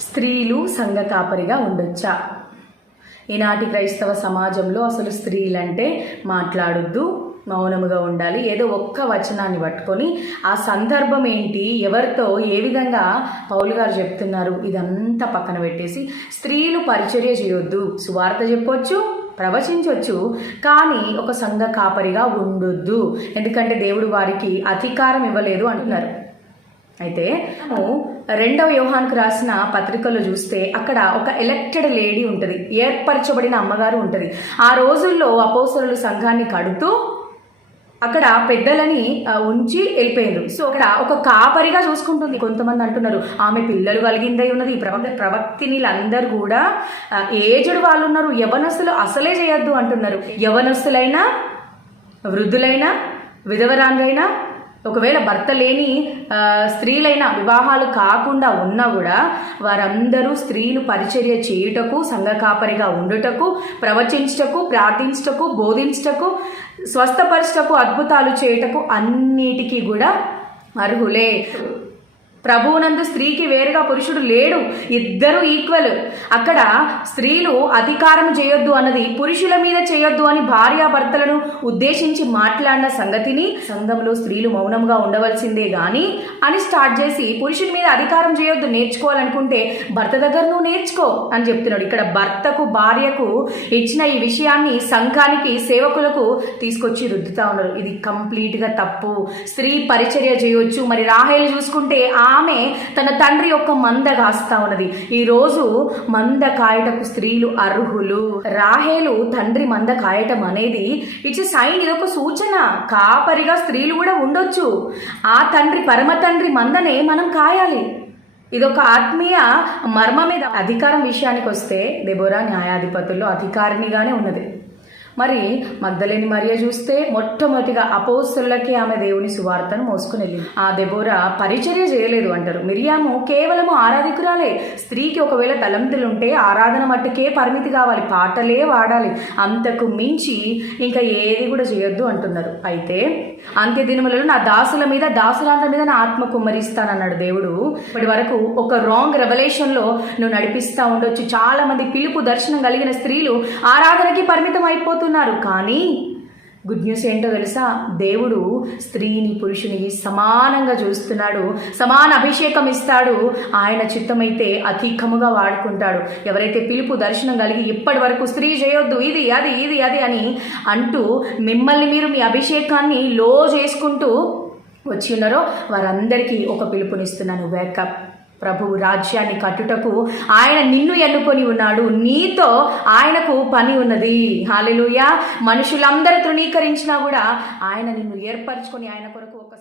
స్త్రీలు సంఘకాపరిగా ఉండొచ్చా? ఈనాటి క్రైస్తవ సమాజంలో అసలు స్త్రీలంటే మాట్లాడొద్దు మౌనముగా ఉండాలి. ఏదో ఒక్క వచనాన్ని పట్టుకొని ఆ సందర్భం ఏంటి ఎవరితో ఏ విధంగా పౌలు గారు చెప్తున్నారు ఇదంతా పక్కన పెట్టేసి స్త్రీలు పరిచర్య చేయొద్దు. సువార్త చెప్పొచ్చు ప్రవచించవచ్చు కానీ ఒక సంఘ కాపరిగా ఉండొద్దు. ఎందుకంటే దేవుడు వారికి అధికారం ఇవ్వలేదు అంటున్నారు. అయితే రెండవ యోహానికి రాసిన పత్రికలో చూస్తే అక్కడ ఒక ఎలక్టెడ్ లేడీ ఉంటుంది. ఏర్పరచబడిన అమ్మగారు ఉంటుంది. ఆ రోజుల్లో అపోసరులు సంఘాన్ని కడుతూ అక్కడ పెద్దలని ఉంచి వెళ్ళిపోయారు సో అక్కడ ఒక కాపరిగా చూసుకుంటుంది కొంతమంది అంటున్నారు. ఆమె పిల్లలు కలిగిందై ఉన్నది. ఈ ప్రవక్త ప్రవక్తినిలందరూ కూడా ఆ, ఏజుడు వాళ్ళు ఉన్నారు యవనస్తులు అసలే చేయొద్దు అంటున్నారు. యవనస్తులైనా వృద్ధులైనా విధవరాంగైనా ఒకవేళ భర్త లేని స్త్రీలైన వివాహాలు కాకుండా ఉన్నా కూడా వారందరూ స్త్రీలు పరిచర్య చేయుటకు సంఘ కాపరిగా ఉండుటకు ప్రవచించుటకు ప్రార్థించుటకు బోధించుటకు స్వస్థపరచటకు అద్భుతాలు చేయుటకు అన్నిటికీ కూడా అర్హులే. ప్రభువునందు స్త్రీకి వేరుగా పురుషుడు లేడు. ఇద్దరు ఈక్వల్ అక్కడ స్త్రీలు అధికారం చేయొద్దు అన్నది పురుషుల మీద చేయొద్దు అని భార్యాభర్తలను ఉద్దేశించి మాట్లాడిన సంగతిని సంఘంలో స్త్రీలు మౌనంగా ఉండవలసిందే గాని అని స్టార్ట్ చేసి పురుషుల మీద అధికారం చేయొద్దు నేర్చుకోవాలనుకుంటే భర్త దగ్గర నువ్వు నేర్చుకో అని చెప్తున్నాడు. ఇక్కడ భర్తకు భార్యకు ఇచ్చిన ఈ విషయాన్ని సంఘానికి సేవకులకు తీసుకొచ్చి రుద్దుతా ఉన్నారు. ఇది కంప్లీట్గా తప్పు. స్త్రీ పరిచర్య చేయొచ్చు. మరి రాహేలు చూసుకుంటే ఆ ఆమె తన తండ్రి యొక్క మంద కాస్తా ఉన్నది. ఈ రోజు మంద కాయటకు స్త్రీలు అర్హులు. రాహేలు తండ్రి మంద కాయటం అనేది ఇట్స్ సైన్ ఇది ఒక సూచన. కాపరిగా స్త్రీలు కూడా ఉండొచ్చు. ఆ తండ్రి పరమ తండ్రి మందనే మనం కాయాలి. ఇదొక ఆత్మీయ మర్మ మీద అధికారం విషయానికి వస్తే దెబోరా న్యాయాధిపతుల్లో అధికారినిగానే ఉన్నది. మరి మగ్ధలేని మరియ చూస్తే మొట్టమొదటిగా అపోస్తులకి ఆమె దేవుని సువార్తను మోసుకుని వెళ్ళింది. ఆ దెబోరా పరిచర్య చేయలేదు అంటారు. మిరియాము కేవలము ఆరాధికురాలే. స్త్రీకి ఒకవేళ తలంతులు ఉంటే ఆరాధన మట్టుకే పరిమితి కావాలి. పాటలే వాడాలి. అంతకు మించి ఇంకా ఏది కూడా చేయొద్దు అంటున్నారు. అయితే అంత్య దినములలో నా దాసుల మీద దాసులాంత మీద నా ఆత్మ కుమ్మరిస్తానన్నాడు దేవుడు. ఇప్పటి వరకు ఒక రాంగ్ రెవల్యూషన్లో నువ్వు నడిపిస్తా ఉండొచ్చు. చాలా మంది పిలుపు దర్శనం కలిగిన స్త్రీలు ఆరాధనకి పరిమితం అయిపోతున్నారు కానీ గుడ్ న్యూస్ ఏంటో తెలుసా? దేవుడు స్త్రీని పురుషుని సమానంగా చూస్తున్నాడు సమాన అభిషేకం ఇస్తాడు. ఆయన చిత్తమైతే అధికముగా వాడుకుంటాడు. ఎవరైతే పిలుపు దర్శనం కలిగి ఇప్పటి వరకు స్త్రీ చేయొద్దు ఇది అది ఇది అది అని అంటూ మిమ్మల్ని మీరు మీ అభిషేకాన్ని లో చేసుకుంటూ వచ్చి ఉన్నారో వారందరికీ ఒక పిలుపునిస్తున్నాను. వేకప్ ప్రభువు రాజ్యాన్ని కట్టుటకు ఆయన నిన్ను ఎన్నుకొని ఉన్నాడు. నీతో ఆయనకు పని ఉన్నది. హాలెలుయా మనుషులందరూ తృణీకరించినా కూడా ఆయన నిన్ను ఏర్పరచుకొని ఆయన కొరకు ఒక